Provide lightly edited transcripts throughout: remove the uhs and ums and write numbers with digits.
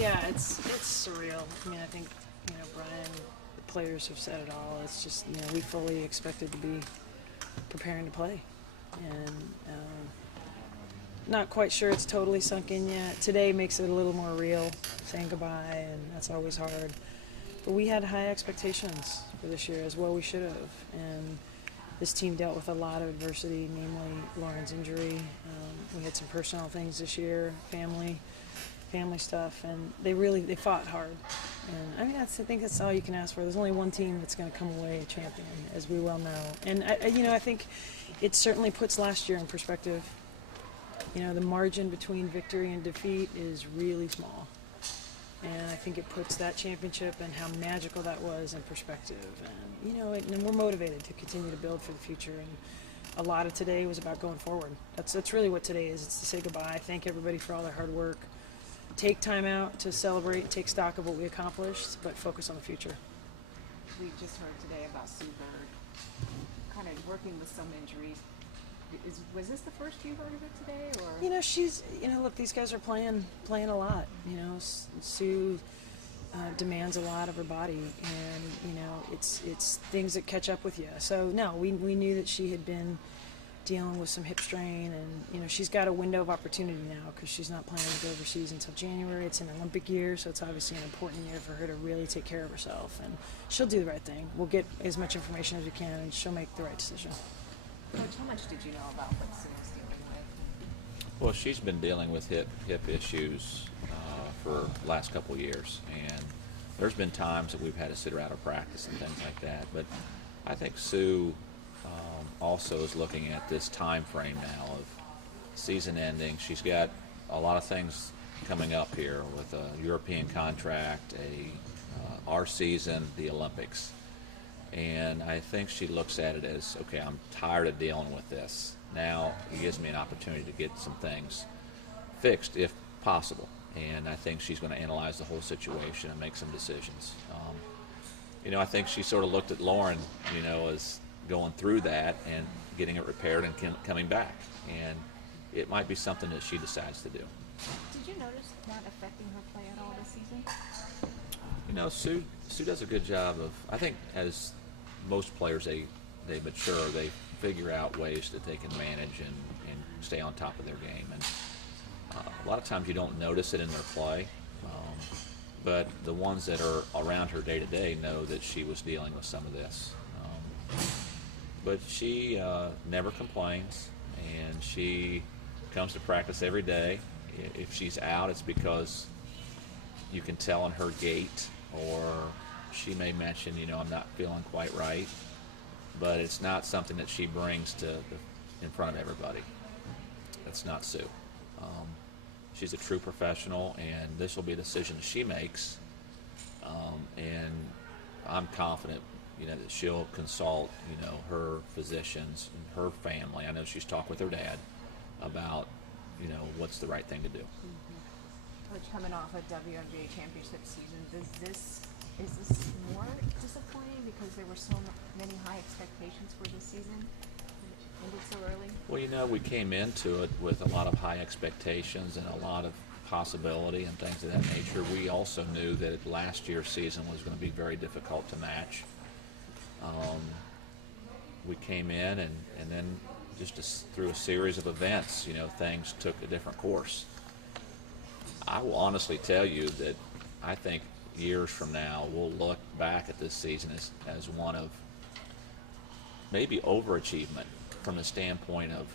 Yeah, it's surreal. I mean, I think Brian, the players have said it all. It's just we fully expected to be preparing to play, and not quite sure it's totally sunk in yet. Today makes it a little more real, saying goodbye, and that's always hard. But we had high expectations for this year, as well we should have. And this team dealt with a lot of adversity, namely Lauren's injury. We had some personal things this year, family stuff, and they fought hard. And I mean, I think that's all you can ask for. There's only one team that's going to come away a champion, as we well know. And I think it certainly puts last year in perspective. The margin between victory and defeat is really small. And I think it puts that championship and how magical that was in perspective. And, and we're motivated to continue to build for the future. And a lot of today was about going forward. That's really what today is. It's to say goodbye, thank everybody for all their hard work, take time out to celebrate, take stock of what we accomplished, but focus on the future. We just heard today about Sue Bird kind of working with some injuries. Was this the first you heard of it today, or? She's. Look, these guys are playing a lot. Sue demands a lot of her body, and it's things that catch up with you. So no, we knew that she had been dealing with some hip strain, and she's got a window of opportunity now because she's not planning to go overseas until January. It's an Olympic year, so it's obviously an important year for her to really take care of herself, and she'll do the right thing. We'll get as much information as we can, and she'll make the right decision. Coach, how much did you know about what Sue was dealing with? Well, she's been dealing with hip issues for the last couple of years, and there's been times that we've had to sit her out of practice and things like that. But I think Sue also is looking at this time frame now of season ending. She's got a lot of things coming up here with a European contract, our season, the Olympics. And I think she looks at it as, okay, I'm tired of dealing with this. Now it gives me an opportunity to get some things fixed if possible. And I think she's going to analyze the whole situation and make some decisions. I think she sort of looked at Lauren, as going through that and getting it repaired and coming back. And it might be something that she decides to do. Did you notice that affecting her play at all this season? Sue does a good job of, I think as most players, they mature, they figure out ways that they can manage and stay on top of their game. And a lot of times you don't notice it in their play, but the ones that are around her day to day know that she was dealing with some of this. But she never complains, and she comes to practice every day. If she's out, it's because you can tell in her gait, or she may mention, I'm not feeling quite right, but it's not something that she brings in front of everybody. That's not Sue. She's a true professional, and this will be a decision she makes, and I'm confident, that she'll consult, her physicians and her family. I know she's talked with her dad about, what's the right thing to do. Mm-hmm. Coach, coming off a WNBA championship season, is this more disappointing because there were so many high expectations for this season? It ended so early? Well, we came into it with a lot of high expectations and a lot of possibility and things of that nature. We also knew that last year's season was going to be very difficult to match. We came in and then just through a series of events, things took a different course. I will honestly tell you that I think years from now we'll look back at this season as one of maybe overachievement from the standpoint of,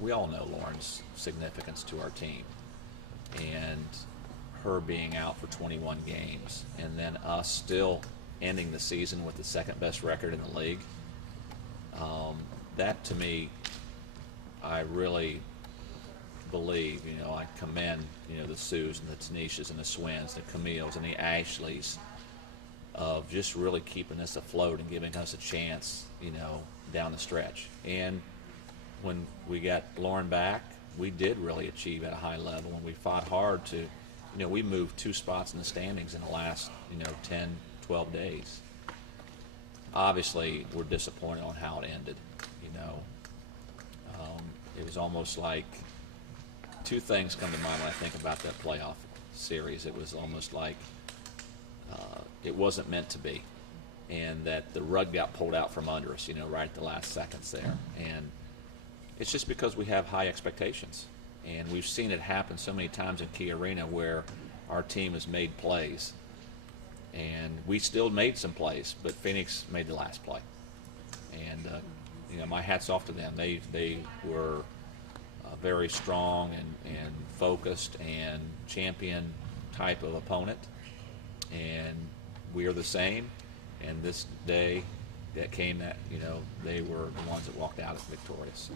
we all know Lauren's significance to our team and her being out for 21 games, and then us still ending the season with the second best record in the league. That to me, I really believe, I commend, the Sues and the Tanishas and the Swins, the Camilles and the Ashleys of just really keeping us afloat and giving us a chance, down the stretch. And when we got Lauren back, we did really achieve at a high level, and we fought hard to, we moved 2 spots in the standings in the last, 10, 12 days. Obviously, we're disappointed on how it ended. It was almost like 2 things come to mind when I think about that playoff series. It was almost like it wasn't meant to be, and that the rug got pulled out from under us, right at the last seconds there. And it's just because we have high expectations, and we've seen it happen so many times in Key Arena where our team has made plays, and we still made some plays, but Phoenix made the last play. And my hat's off to them. They were very strong and focused and champion type of opponent, and we are the same. And this day that came, that they were the ones that walked out as victorious.